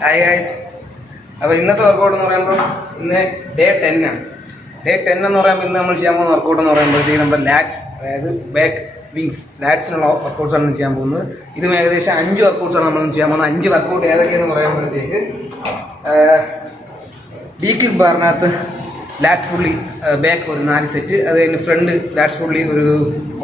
Hi guys. അപ്പോൾ ഇന്നത്തെ workout എന്ന് പറയുമ്പോൾ ഇന്ന് ഡേ 10 ആണ്. ഡേ 10 എന്ന് പറയുമ്പോൾ ഇന്ന് നമ്മൾ ചെയ്യാൻ പോകുന്ന വർക്കൗട്ട് എന്ന് പറയുമ്പോഴത്തേക്ക് നമ്മുടെ ലാറ്റ്സ്, അതായത് ബാക്ക് വിങ്സ് ലാറ്റ്സിനുള്ള വർക്കൗട്ട്സാണ് ചെയ്യാൻ പോകുന്നത്. ഇതും ഏകദേശം 5 വർക്കൗട്ട്സാണ് നമ്മൾ ചെയ്യാൻ പോകുന്നത്. 5 വർക്കൗട്ട് ഏതൊക്കെയെന്ന് പറയുമ്പോഴത്തേക്ക് ഡീ ക്ലിപ്പ് ബാറിനകത്ത് ലാറ്റ്സ് പുള്ളി ബാക്ക് ഒരു 4 സെറ്റ്, അത് കഴിഞ്ഞ് ഫ്രണ്ട് ലാറ്റ്സ് പുള്ളി ഒരു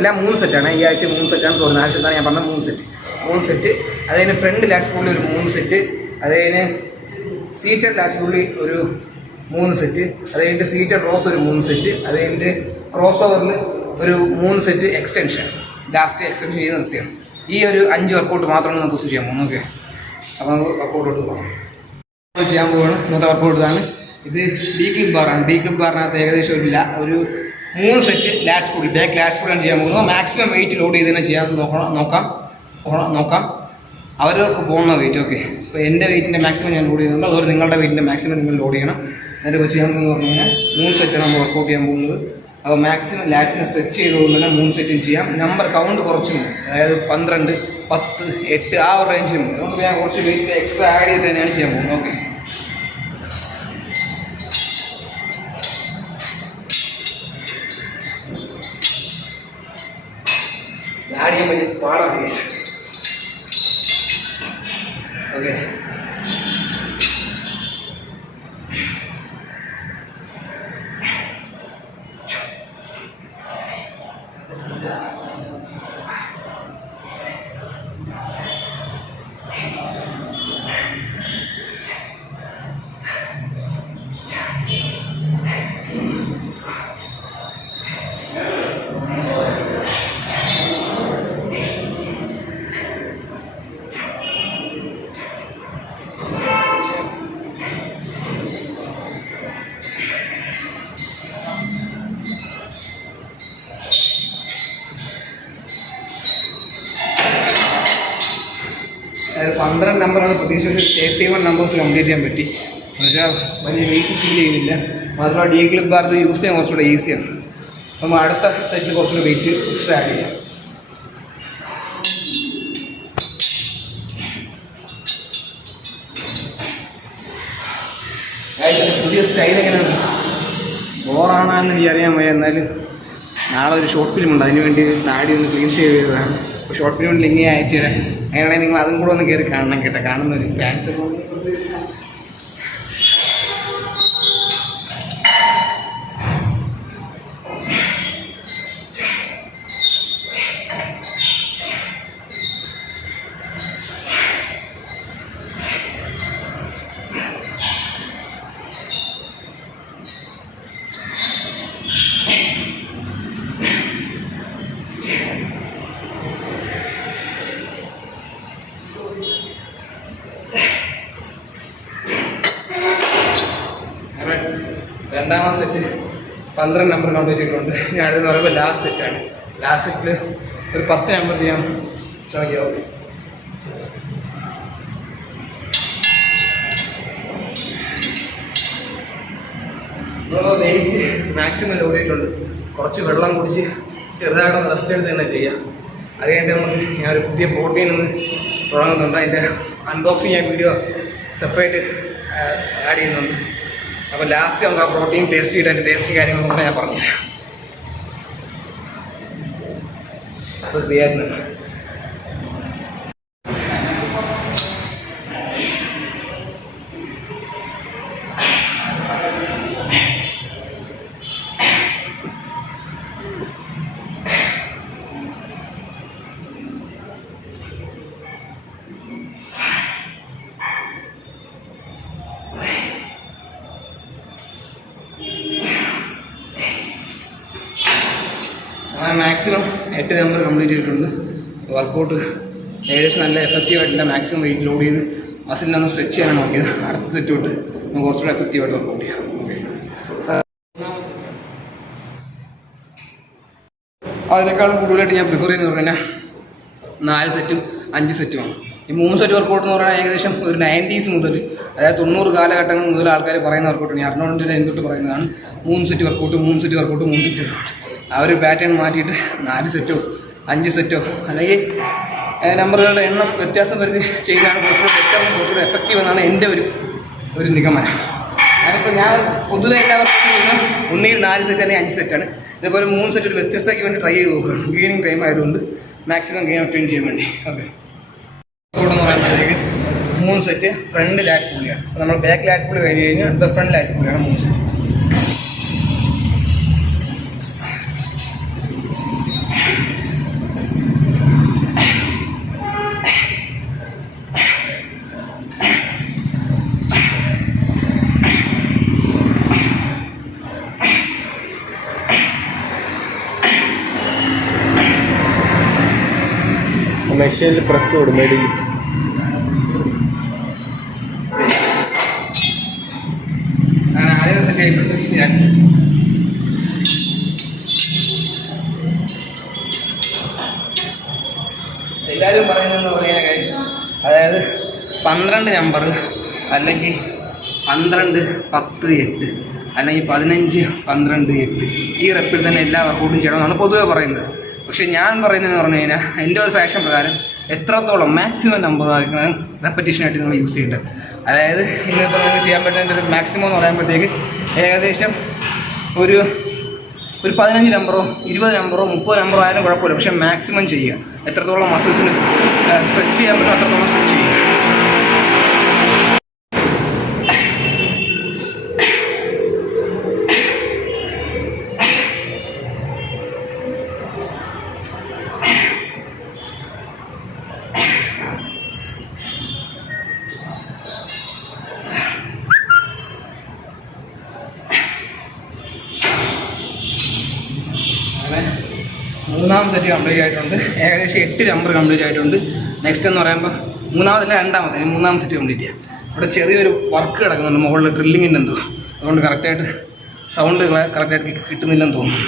എല്ലാം 3 സെറ്റാണ്. ഈ ആഴ്ച 3 സെറ്റാണ്, 4 സെറ്റാണ് ഞാൻ പറഞ്ഞത്. 3 സെറ്റ്. അത് കഴിഞ്ഞ് ഫ്രണ്ട് ലാറ്റ്സ് പുള്ളി ഒരു 3 സെറ്റ്, അത് കഴിഞ്ഞ് സീറ്റഡ് ലാറ്റ്സ് പുള്ളി ഒരു 3 സെറ്റ്, അത് കഴിഞ്ഞിട്ട് സീറ്റഡ് റോസ് ഒരു 3 സെറ്റ്, അത് കഴിഞ്ഞിട്ട് ക്രോസ് ഓവറിൽ ഒരു 3 സെറ്റ് എക്സ്റ്റൻഷൻ, ലാസ്റ്റ് എക്സ്റ്റൻഷൻ ചെയ്ത് നിർത്തിയാണ്. ഈ ഒരു 5 വർക്കൗട്ട് മാത്രമാണ് നമുക്ക് ദിവസം ചെയ്യാൻ പോകുന്നത്. ഓക്കെ, അപ്പോൾ നമുക്ക് വർക്കൗട്ടോട്ട് പോകാം. ചെയ്യാൻ പോവാണ്. ഇന്നത്തെ വർക്കൗട്ട് ഇതാണ്. ഇത് ഡീ ക്ലിപ്പ് ബാറാണ്. ഡീ ക്ലിപ്പ് ബാറിനകത്ത് ഏകദേശം ഒരു 3 സെറ്റ് ലാറ്റ്സ് പുള്ളി, ബാക്ക് ലാറ്റ്സ് പുള്ളിയാണ് ചെയ്യാൻ പോകുന്നത്. മാക്സിമം വെയിറ്റ് ലോഡ് ചെയ്ത് തന്നെ ചെയ്യാൻ നോക്കാം അവരവർക്ക് പോകുന്ന വെയിറ്റ്. ഓക്കെ, അപ്പോൾ എൻ്റെ വെയിറ്റിൻ്റെ മാക്സിമം ഞാൻ ലോഡ് ചെയ്യുന്നുണ്ട്, അതുപോലെ നിങ്ങളുടെ വെയിറ്റിൻ്റെ മാക്സിമം നിങ്ങൾ ലോഡ് ചെയ്യണം. എന്നിട്ട് ഇപ്പോൾ ചെയ്യാൻ പോകുന്നത് പറഞ്ഞു കഴിഞ്ഞാൽ 3 സെറ്റാണ് നമ്മൾ വർക്കൗട്ട് ചെയ്യാൻ പോകുന്നത്. അപ്പോൾ മാക്സിമം ലാറ്റ്സിനെ സ്ട്രെച്ച് ചെയ്തുകൊണ്ട് തന്നെ 3 സെറ്റും ചെയ്യാം. നമ്പർ കൗണ്ട് കുറച്ചും, അതായത് 12, 10, 8 ആ ഒരു റേഞ്ചിലുണ്ട്. അതുകൊണ്ട് ഞാൻ കുറച്ച് വെയിറ്റ് എക്സ്ട്രാ ആഡ് ചെയ്ത് തന്നെയാണ് ചെയ്യാൻ പോകുന്നത്. ഓക്കെ, ആഡ് ചെയ്യാൻ പറ്റിയ പാടാണ്. ഓക്കെ, അതായത് 12 നമ്പറാണ് പ്രതീക്ഷിച്ച് 31 നമ്പേഴ്സ് കംപ്ലീറ്റ് ചെയ്യാൻ പറ്റി. എന്നുവെച്ചാൽ വലിയ വെയിറ്റ് ഫീൽ ചെയ്യുന്നില്ല. മാത്രമല്ല ഡീ ക്ലിപ്പ് ബാർ യൂസ് ചെയ്യാൻ കുറച്ചുകൂടെ ഈസിയാണ്. അപ്പം അടുത്ത സെറ്റിൽ കുറച്ചുകൂടെ വെയിറ്റ് എക്സ്ട്രാ ആഡ് ചെയ്യാം. പുതിയ സ്റ്റൈൽ എങ്ങനെയാണ്, ബോറാണെന്ന് എനിക്കറിയാൻ വയ്യ. എന്നാലും നാളെ ഒരു ഷോർട്ട് ഫിലിം ഉണ്ട്, അതിന് വേണ്ടി താടി ഒന്ന് ക്ലീൻ ഷേവ് ചെയ്തതാണ്. അപ്പോൾ ഷോർട്ട് ഫിലിമിൽ ലിങ്ക് അയച്ചു തരാം. അങ്ങനെയാണെങ്കിൽ നിങ്ങൾ അതും കൂടെ ഒന്ന് കയറി കാണണം കേട്ടോ. കാണുന്ന ഒരു ഫാൻസ് രണ്ടാമത്തെ സെറ്റ് 12 നമ്പർ കംപ്ലീറ്റ് ചെയ്തിട്ടുണ്ട്. ഞാൻ അടുത്തെന്ന് പറയുമ്പോൾ ലാസ്റ്റ് സെറ്റാണ്. ലാസ്റ്റ് സെറ്റിൽ ഒരു 10 നമ്പർ ചെയ്യാൻ ശ്രമിക്കുക. നമ്മൾ വെയിറ്റ് മാക്സിമം ലോഡ് ചെയ്തിട്ടുണ്ട്. കുറച്ച് വെള്ളം കുടിച്ച് ചെറുതായിട്ടൊന്ന് റെസ്റ്റ് എടുത്ത് തന്നെ ചെയ്യാം. അത് കഴിഞ്ഞിട്ട് നമുക്ക് ഞാനൊരു പുതിയ പ്രോട്ടീൻ ഒന്ന് തുടങ്ങുന്നുണ്ട്. അതിൻ്റെ അൺബോക്സിങ് ഞാൻ വീഡിയോ സെപ്പറേറ്റ് ആഡ് ചെയ്യുന്നുണ്ട്. അപ്പോൾ ലാസ്റ്റ് നമുക്ക് ആ പ്രോട്ടീൻ ടേസ്റ്റ് ചെയ്തിട്ട് അതിൻ്റെ ടേസ്റ്റ് കാര്യങ്ങളൊന്നും കൂടെ ഞാൻ പറഞ്ഞുതരാം. അത് ക്രിയാറ്റിൻ മാക്സിമം 8 നമ്പർ കംപ്ലീറ്റ് ചെയ്തിട്ടുണ്ട്. വർക്കൗട്ട് ഏകദേശം നല്ല എഫക്റ്റീവായിട്ടില്ല. മാക്സിമം വെയിറ്റ് ലോഡ് ചെയ്ത് മസിലിനൊന്ന് സ്ട്രെച്ച് ചെയ്യാനാണ് നോക്കിയത്. അടുത്ത സെറ്റ് തൊട്ട് നമുക്ക് കുറച്ചുകൂടെ എഫക്റ്റീവായിട്ട് വർക്കൗട്ട് ചെയ്യാം. അതിനേക്കാളും കൂടുതലായിട്ട് ഞാൻ പ്രിഫർ ചെയ്യുന്നത് പറഞ്ഞാൽ 4 സെറ്റും 5 സെറ്റുമാണ്. ഈ 3 സെറ്റ് വർക്കൗട്ട് എന്ന് പറഞ്ഞാൽ ഏകദേശം ഒരു 90s മുതൽ, അതായത് 90 കാലഘട്ടങ്ങൾ മുതൽ ആൾക്കാർ പറയുന്ന വർക്കൗട്ടാണ്. അർണോൾഡിൻ്റെ എന്തൊട്ട് പറയുന്നതാണ് 3 set workout, 3 set workout, 3 set workout. ആ ഒരു പാറ്റേൺ മാറ്റിയിട്ട് 4 സെറ്റോ 5 സെറ്റോ അല്ലെങ്കിൽ നമ്പറുകളുടെ എണ്ണം വ്യത്യാസം വരുത്തി ചെയ്യുന്നതാണ് കുറച്ചുകൂടെ എഫക്റ്റീവ് എന്നാണ് എൻ്റെ ഒരു നിഗമനം. ഞാനിപ്പോൾ പൊതുവെ എല്ലാവർക്കും ഇന്ന് ഒന്നിൽ 4 സെറ്റ് അല്ലെങ്കിൽ 5 സെറ്റാണ്. ഇതിപ്പോൾ ഒരു 3 സെറ്റ് ഒരു വ്യത്യസ്തതയ്ക്ക് വേണ്ടി ട്രൈ ചെയ്ത് നോക്കുകയാണ്. ഗെയിനിങ് ടൈം ആയതുകൊണ്ട് മാക്സിമം ഗെയിൻ ഒപ്റ്റെയിൻ ചെയ്യാൻ വേണ്ടി. ഓക്കെ, എന്ന് പറയുമ്പോഴത്തേക്ക് 3 സെറ്റ് ഫ്രണ്ട് ലാറ്റ് പുള്ളിയാണ്. അപ്പോൾ നമ്മൾ ബാക്ക് ലാറ്റ് പുള്ളി കഴിഞ്ഞ് കഴിഞ്ഞാൽ ഇത് ഫ്രണ്ട് ലാറ്റ് പുള്ളിയാണ് 3 സെറ്റ്. മെഷീനിൽ പ്രസ് കൊടുക്കും മെഡിൽ. അങ്ങനെ ആദ്യം സെറ്റ് ആയിട്ടുണ്ട്. ഇനി 2 സെറ്റ്. എല്ലാവരും പറയുന്നതെന്ന് പറയുന്ന കാര്യം, അതായത് 12 നമ്പർ അല്ലെങ്കിൽ 12, 10, 8 അല്ലെങ്കിൽ 15, 12, 8 ഈ റെപ്പിൽ തന്നെ എല്ലാ വർക്കൗട്ടും ചെയ്യണമെന്നാണ് പൊതുവെ പറയുന്നത്. പക്ഷേ ഞാൻ പറയുന്നതെന്ന് പറഞ്ഞു കഴിഞ്ഞാൽ എൻ്റെ ഒരു സജഷൻ പ്രകാരം എത്രത്തോളം മാക്സിമം നമ്പർ ആയിരിക്കണം റെപ്പറ്റീഷനായിട്ട് നിങ്ങൾ യൂസ് ചെയ്യേണ്ടത്. അതായത് ഇന്നിപ്പോൾ നിങ്ങൾക്ക് ചെയ്യാൻ പറ്റുന്ന ഒരു മാക്സിമം എന്ന് പറയുമ്പോഴത്തേക്ക് ഏകദേശം ഒരു 15 നമ്പറോ 20 നമ്പറോ 30 നമ്പറോ ആയാലും കുഴപ്പമില്ല. പക്ഷേ മാക്സിമം ചെയ്യുക. എത്രത്തോളം മസിൽസിന് സ്ട്രെച്ച് ചെയ്യാൻ പറ്റും അത്രത്തോളം സ്ട്രെച്ച് ചെയ്യുക. മൂന്നാമത്തെ സെറ്റ് കംപ്ലീറ്റ് ആയിട്ടുണ്ട്. ഏകദേശം 8 നമ്പർ കംപ്ലീറ്റ് ആയിട്ടുണ്ട്. നെക്സ്റ്റ് എന്ന് പറയുമ്പോൾ മൂന്നാമത്തെ സെറ്റ് കംപ്ലീറ്റ് ചെയ്യാം. ഇവിടെ ചെറിയൊരു വർക്ക് കിടക്കുന്നുണ്ട് മുകളിൽ ഡ്രില്ലിങ്ങിൻ്റെ എന്തോ, അതുകൊണ്ട് കറക്റ്റായിട്ട് സൗണ്ട് കറക്റ്റായിട്ട് കിട്ടുന്നില്ലെന്ന് തോന്നുന്നു.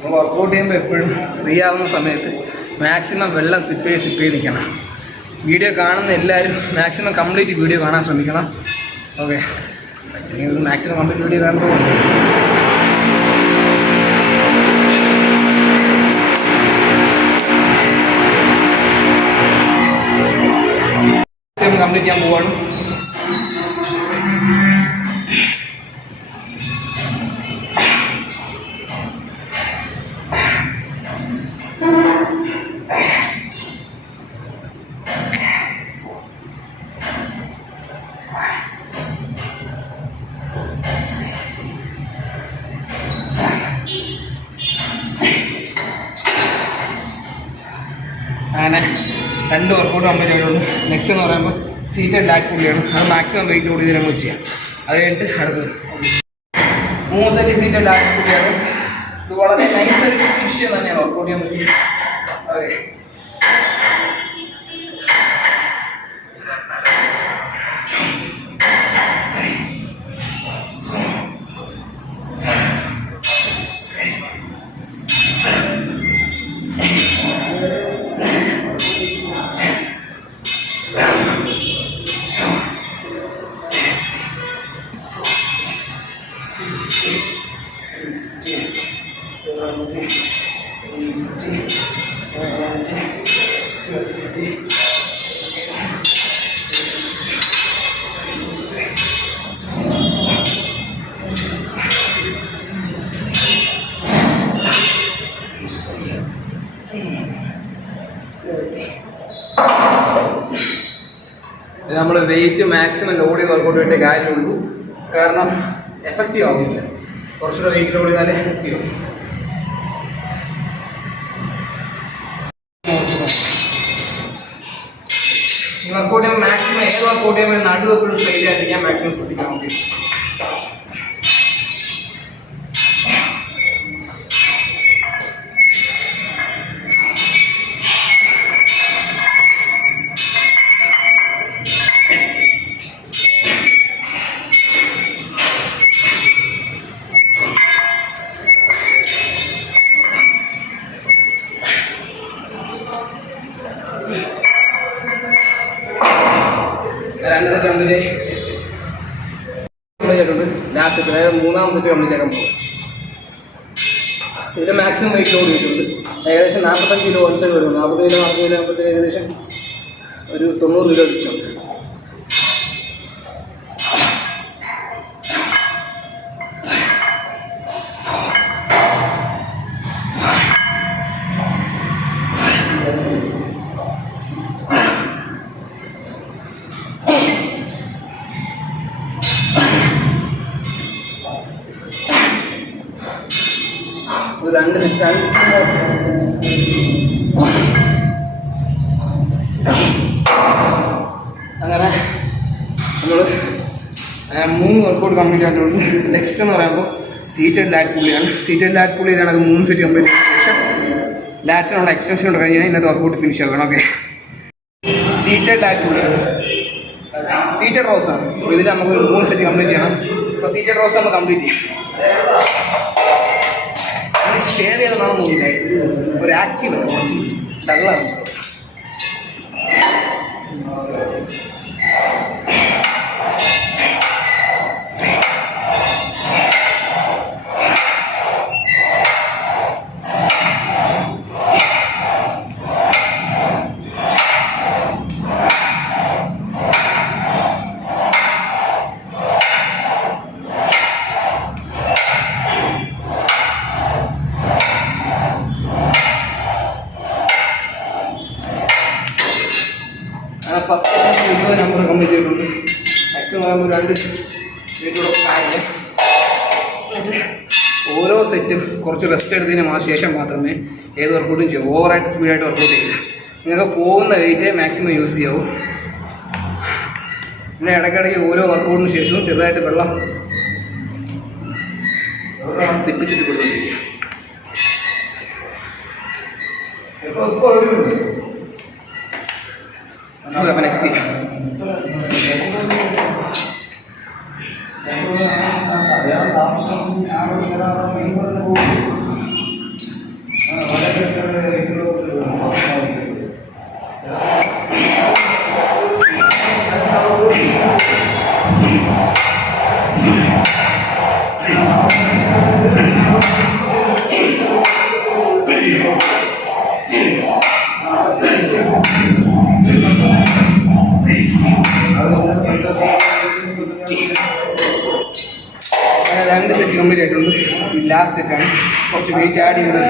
നമ്മൾ വർക്കൗട്ട് ചെയ്യുമ്പോൾ എപ്പോഴും ഫ്രീ ആവുന്ന സമയത്ത് മാക്സിമം വെള്ളം സിപ്പ് ചെയ്ത് നിൽക്കണം. വീഡിയോ കാണുന്ന എല്ലാവരും മാക്സിമം കംപ്ലീറ്റ് വീഡിയോ കാണാൻ ശ്രമിക്കണം. ഓക്കെ, ഇനി ഒരു മാക്സിമം കംപ്ലീറ്റ് വീഡിയോ കാണുമ്പോൾ കംപ്ലീറ്റ് ചെയ്യാൻ പോവാണ്. അങ്ങനെ 2 വർക്കൗട്ട് കംപ്ലീറ്റ് ആയിട്ടുണ്ട്. നെക്സ്റ്റ് എന്ന് പറയുമ്പോൾ സീറ്റഡ് ലാറ്റ് പുള്ളിയാണ്. അത് മാക്സിമം വെയിറ്റ് കൂടി ഇതിൽ നമ്മൾ ചെയ്യാം. അത് കഴിഞ്ഞിട്ട് അടുത്തത് 3 സെറ്റ് സീറ്റഡ് ലാറ്റ് പുള്ളിയാണ്. ഇത് വളരെ നൈസായിട്ട് വിഷയം തന്നെയാണ് വർക്കൗട്ട് ചെയ്യാൻ പറ്റിയത്. അതെ, നമ്മൾ വെയിറ്റ് മാക്സിമം ലോഡ് ചെയ്ത് വർക്കൗട്ട് ചെയ്തിട്ടേ കാര്യമുള്ളൂ. കാരണം എഫക്റ്റീവ് ആവുന്നില്ല. കുറച്ചുകൂടെ വെയിറ്റ് ലോഡ് ചെയ്താലേ എഫക്റ്റീവ് ആവും. വർക്കൗട്ട് ചെയ്യുമ്പോൾ മാക്സിമം ഏത് വർക്കൗട്ട് ചെയ്യുമ്പോൾ നടുവ് എപ്പോഴും സ്ട്രെയിറ്റ് ആയിരിക്കാൻ മാക്സിമം ശ്രദ്ധിക്കണം. ഓക്കെ, ലാസ്റ്റ് സെറ്റ്, അതായത് 3-ാമത്തെ സെറ്റ് കംപ്ലീറ്റ് ആക്കാൻ പോകും. ഇതിൽ മാക്സിമം വെയിറ്റ് ലോഡ് ചെയ്തിട്ടുണ്ട്. ഏകദേശം 45 കിലോ വൺ സൈഡ് വരും. 40 കിലോ 40 കിലോ ആകുമ്പോഴത്തേക്ക് ഏകദേശം ഒരു 90 കിലോ അടിച്ചുണ്ട്. ഒരു 2 സെറ്റ് അങ്ങനെ നമ്മൾ 3 വർക്കൗട്ട് കംപ്ലീറ്റ് ആയിട്ടുണ്ട്. നെക്സ്റ്റ് എന്ന് പറയുമ്പോൾ സീറ്റഡ് ലാറ്റ് പുള്ളിയാണ്. സീറ്റഡ് ലാറ്റ് പുള്ളി ചെയ്താണ്. അത് 3 സെറ്റ് കംപ്ലീറ്റ് ചെയ്ത ശേഷം ലാറ്റ്സിനുള്ള എക്സ്റ്റൻഷൻ കൊണ്ട് കഴിഞ്ഞാൽ ഇന്നത്തെ വർക്കൗട്ട് ഫിനിഷ് ആകണം. ഓക്കെ, സീറ്റഡ് ലാറ്റ് പുള്ളിയാണ്. സീറ്റഡ് റോസാണ്. അപ്പോൾ ഇതിൽ നമുക്കൊരു 3 സെറ്റ് കംപ്ലീറ്റ് ചെയ്യണം. അപ്പോൾ സീറ്റഡ് റോസ് നമ്മൾ കംപ്ലീറ്റ് ചെയ്യാം. ഷെയർ ചെയ്തതാണെന്ന് തോന്നുന്നില്ല. ഒരു ആക്റ്റീവ് അല്ല, കുറച്ച് ഡള്ളാണ്. ഫസ്റ്റ് 20 നമ്പർ കംപ്ലീറ്റ് ചെയ്തിട്ടുണ്ട്. നെക്സ്റ്റ് പറയുമ്പോൾ 2 വീട്ടിലൂടെ കാര്യം. ഓരോ സെറ്റും കുറച്ച് റെസ്റ്റ് എടുത്തതിന് ശേഷം മാത്രമേ ഏത് വർക്കൗട്ടും ചെയ്യൂ. ഓവറായിട്ട് സ്പീഡായിട്ട് വർക്കൗട്ട് ചെയ്യില്ല. നിങ്ങൾക്ക് പോകുന്ന വെയിറ്റ് മാക്സിമം യൂസ് ചെയ്യാവൂ. പിന്നെ ഇടയ്ക്കിടയ്ക്ക് ഓരോ വർക്കൗട്ടിന് ശേഷവും ചെറുതായിട്ട് വെള്ളം സിപ്പി കൊടുത്തുകൊണ്ടിരിക്കുക. അപ്പോൾ നെക്സ്റ്റ് രണ്ട് സെറ്റ് കംപ്ലീറ്റ് ആയിട്ടുണ്ട്. ലാസ്റ്റ് സെറ്റാണ്. കുറച്ച് വെയിറ്റ് ആഡ് ചെയ്തത്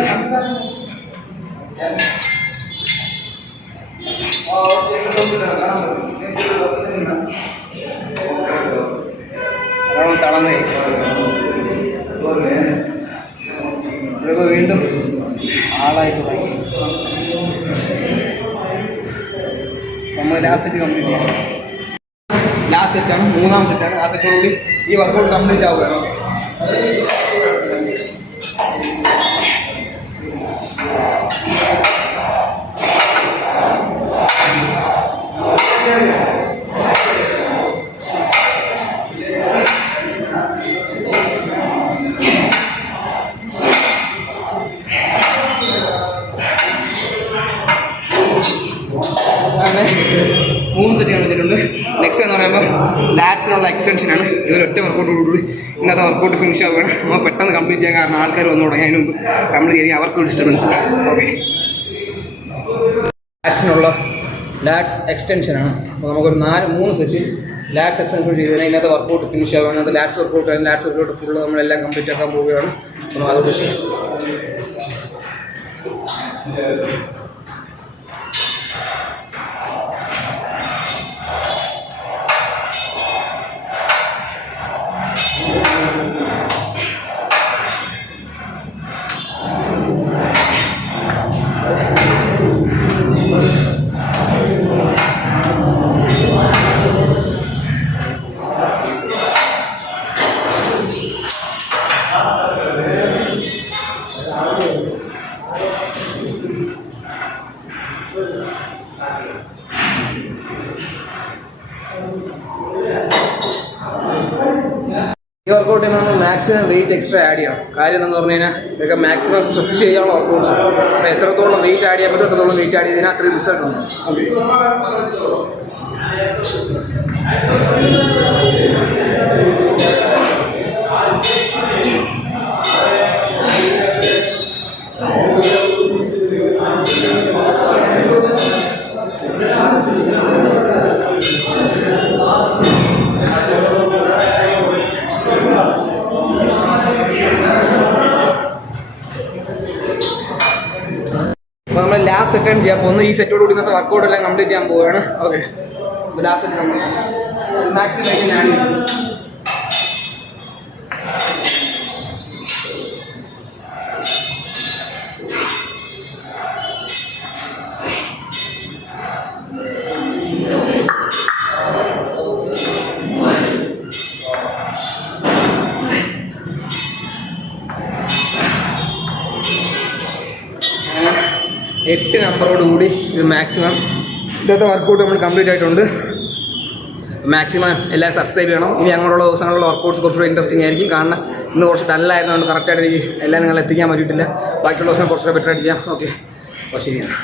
തളർന്ന് ഇപ്പോൾ വീണ്ടും ആളായി തുടങ്ങി. നമ്മൾ ലാസ്റ്റ് സെറ്റ് കംപ്ലീറ്റ് ചെയ്യാം. ലാസ്റ്റ് സെറ്റാണ്, 3-ാം സെറ്റാണ്. ആ സെറ്റോടുകൂടി ഈ വർക്കൗട്ട് കംപ്ലീറ്റ് ആവുകയാണ്. അങ്ങനെ 3 സെറ്റ് വന്നിട്ടുണ്ട്. നെക്സ്റ്റ് എന്ന് പറയുമ്പോൾ ലാറ്റ്സിനുള്ള എക്സ്റ്റൻഷനാണ്. ഇതൊരൊറ്റ വർക്കൗട്ടോടുകൂടി ഇന്നത്തെ വർക്കൗട്ട് ഫിനിഷ് ആവുകയാണ്. നമുക്ക് പെട്ടെന്ന് കംപ്ലീറ്റ് ചെയ്യാൻ കാരണം ആൾക്കാർ വന്നു തുടങ്ങി. അതിന് മുമ്പ് കംപ്ലീറ്റ് ചെയ്യാൻ അവർക്ക് ഡിസ്റ്റർബൻസ് ഇല്ല. ഓക്കെ, ലാറ്റ്സിനുള്ള ലാറ്റ്സ് എക്സ്റ്റൻഷനാണ്. അപ്പോൾ നമുക്കൊരു 3 സെറ്റ് ലാറ്റ്സ് എക്സ്റ്റൻഷൻ ചെയ്ത് കഴിഞ്ഞാൽ ഇന്നത്തെ വർക്കൗട്ട് ഫിനിഷ് ആവുകയാണ്. അത് ലാറ്റ്സ് വർക്കൗട്ട് ഫുള്ള് നമ്മളെല്ലാം കംപ്ലീറ്റ് ആക്കാൻ പോവുകയാണ്. അപ്പോൾ അതോട് ചെയ്യാം. ഈ വർക്കൗട്ട് നമ്മൾ മാക്സിമം വെയിറ്റ് എക്സ്ട്രാ ആഡ് ചെയ്യണം. കാര്യം എന്താണെന്ന് പറഞ്ഞു കഴിഞ്ഞാൽ ഇതൊക്കെ മാക്സിമം സ്ട്രെച്ച് ചെയ്യാനുള്ള വർക്കൗട്ട്സ്. അപ്പോൾ എത്രത്തോളം വെയിറ്റ് ആഡ് ചെയ്യാൻ പറ്റും എത്രത്തോളം വെയിറ്റ് ആഡ് ചെയ്തതിനാൽ അത്രയും റിസൾട്ട് ഉണ്ട്. ഓക്കെ, അപ്പോൾ നമ്മൾ ലാസ്റ്റ് സെറ്റാണ് ചെയ്യാൻ പോകുന്നത്. ഈ സെറ്റോട് കൂടി ഇന്നത്തെ വർക്കൗട്ട് എല്ലാം കംപ്ലീറ്റ് ചെയ്യാൻ പോവുകയാണ്. ഓക്കെ, അപ്പോൾ ലാസ്റ്റ് സെറ്റ് കംപ്ലീറ്റ് മാക്സിമം ആണ്. എട്ട് നമ്പറോട് കൂടി ഇത് മാക്സിമം ഇന്നത്തെ വർക്കൗട്ട് നമ്മൾ കംപ്ലീറ്റ് ആയിട്ടുണ്ട്. മാക്സിമം എല്ലാവരും സബ്സ്ക്രൈബ് ചെയ്യണം. ഇനി അങ്ങോട്ടുള്ള ദിവസങ്ങളിലുള്ള വർക്കൗട്ട്സ് കുറച്ചുകൂടി ഇൻട്രസ്റ്റിംഗ് ആയിരിക്കും. കാരണം ഇന്ന് കുറച്ച് ഡല്ലായതുകൊണ്ട് കറക്റ്റായിട്ട് എനിക്ക് എല്ലാം നിങ്ങൾ എത്തിക്കാൻ പറ്റിയിട്ടില്ല. ബാക്കിയുള്ള ദിവസം കുറച്ചുകൂടെ ബെറ്റർ ആയിട്ട് ചെയ്യാം. ഓക്കെ, അപ്പോൾ ശരിയാണ്.